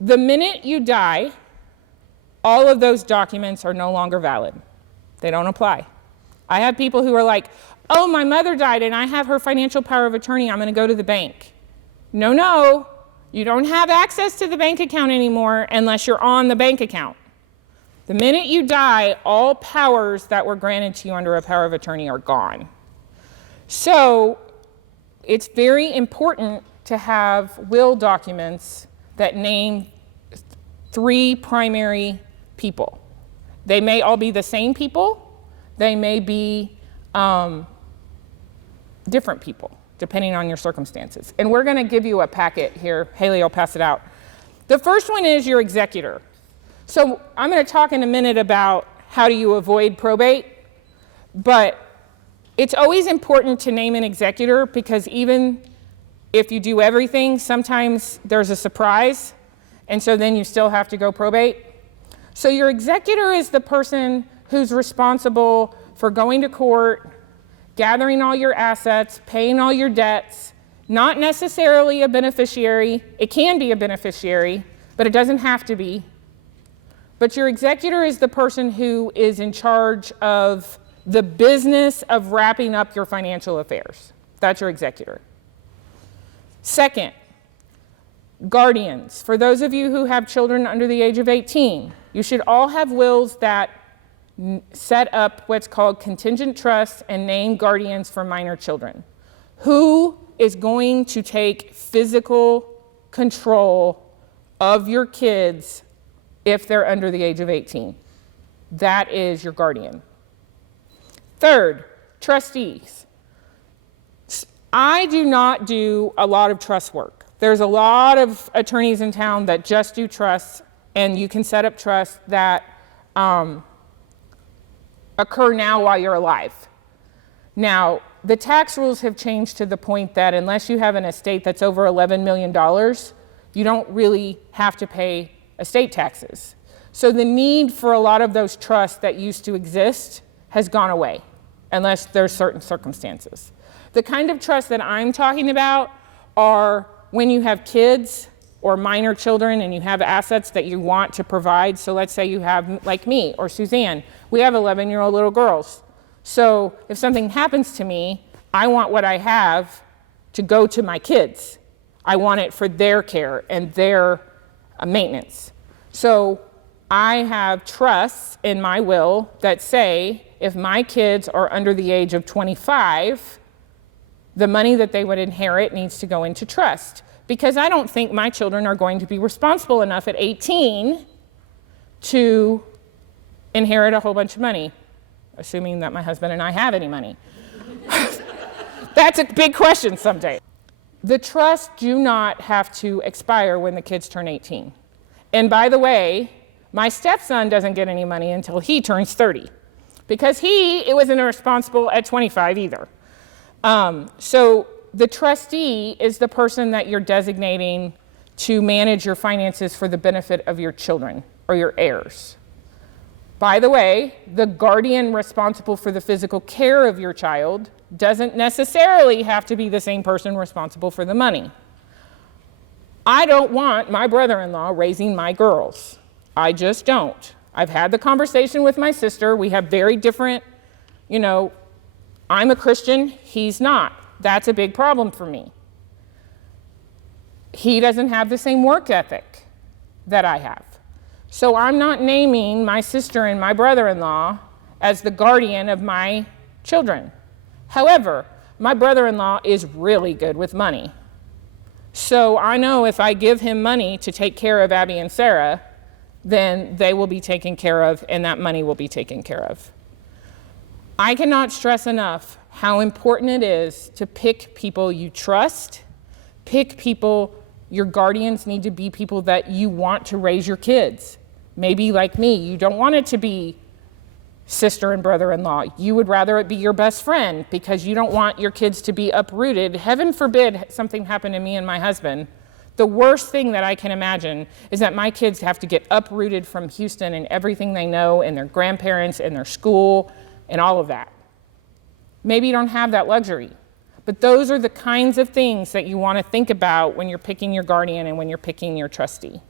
The minute you die, all of those documents are no longer valid. They don't apply. I have people who are like, oh, my mother died and I have her financial power of attorney, I'm going to go to the bank. No, you don't have access to the bank account anymore unless you're on the bank account. The minute you die, all powers that were granted to you under a power of attorney are gone. So it's very important to have will documents that name 3 primary people. They may all be the same people. They may be different people, depending on your circumstances. And we're going to give you a packet here. Haley will pass it out. The first one is your executor. So I'm going to talk in a minute about how do you avoid probate, but it's always important to name an executor because even if you do everything, sometimes there's a surprise, and so then you still have to go probate. So your executor is the person who's responsible for going to court, gathering all your assets, paying all your debts, not necessarily a beneficiary. It can be a beneficiary, but it doesn't have to be. But your executor is the person who is in charge of the business of wrapping up your financial affairs. That's your executor. Second, guardians. For those of you who have children under the age of 18, you should all have wills that set up what's called contingent trusts and name guardians for minor children. Who is going to take physical control of your kids if they're under the age of 18? That is your guardian. Third, trustees. I do not do a lot of trust work. There's a lot of attorneys in town that just do trusts, and you can set up trusts that occur now while you're alive. Now, the tax rules have changed to the point that unless you have an estate that's over $11 million, you don't really have to pay estate taxes. So the need for a lot of those trusts that used to exist has gone away, unless there's certain circumstances. The kind of trust that I'm talking about are when you have kids or minor children and you have assets that you want to provide. So let's say you have, like me or Suzanne, we have 11-year-old little girls. So if something happens to me, I want what I have to go to my kids. I want it for their care and their maintenance. So I have trusts in my will that say if my kids are under the age of 25, the money that they would inherit needs to go into trust. Because I don't think my children are going to be responsible enough at 18 to inherit a whole bunch of money, assuming that my husband and I have any money. That's a big question someday. The trusts do not have to expire when the kids turn 18. And by the way, my stepson doesn't get any money until he turns 30, because he wasn't responsible at 25 either. So the trustee is the person that you're designating to manage your finances for the benefit of your children or your heirs. By the way, the guardian responsible for the physical care of your child doesn't necessarily have to be the same person responsible for the money. I don't want my brother-in-law raising my girls. I just don't. I've had the conversation with my sister. We have very different, I'm a Christian, he's not. That's a big problem for me. He doesn't have the same work ethic that I have. So I'm not naming my sister and my brother-in-law as the guardian of my children. However, my brother-in-law is really good with money. So I know if I give him money to take care of Abby and Sarah, then they will be taken care of and that money will be taken care of. I cannot stress enough how important it is to pick people you trust, pick people, your guardians need to be people that you want to raise your kids. Maybe like me, you don't want it to be sister and brother-in-law. You would rather it be your best friend because you don't want your kids to be uprooted. Heaven forbid something happened to me and my husband. The worst thing that I can imagine is that my kids have to get uprooted from Houston and everything they know and their grandparents and their school and all of that. Maybe you don't have that luxury, but those are the kinds of things that you want to think about when you're picking your guardian and when you're picking your trustee.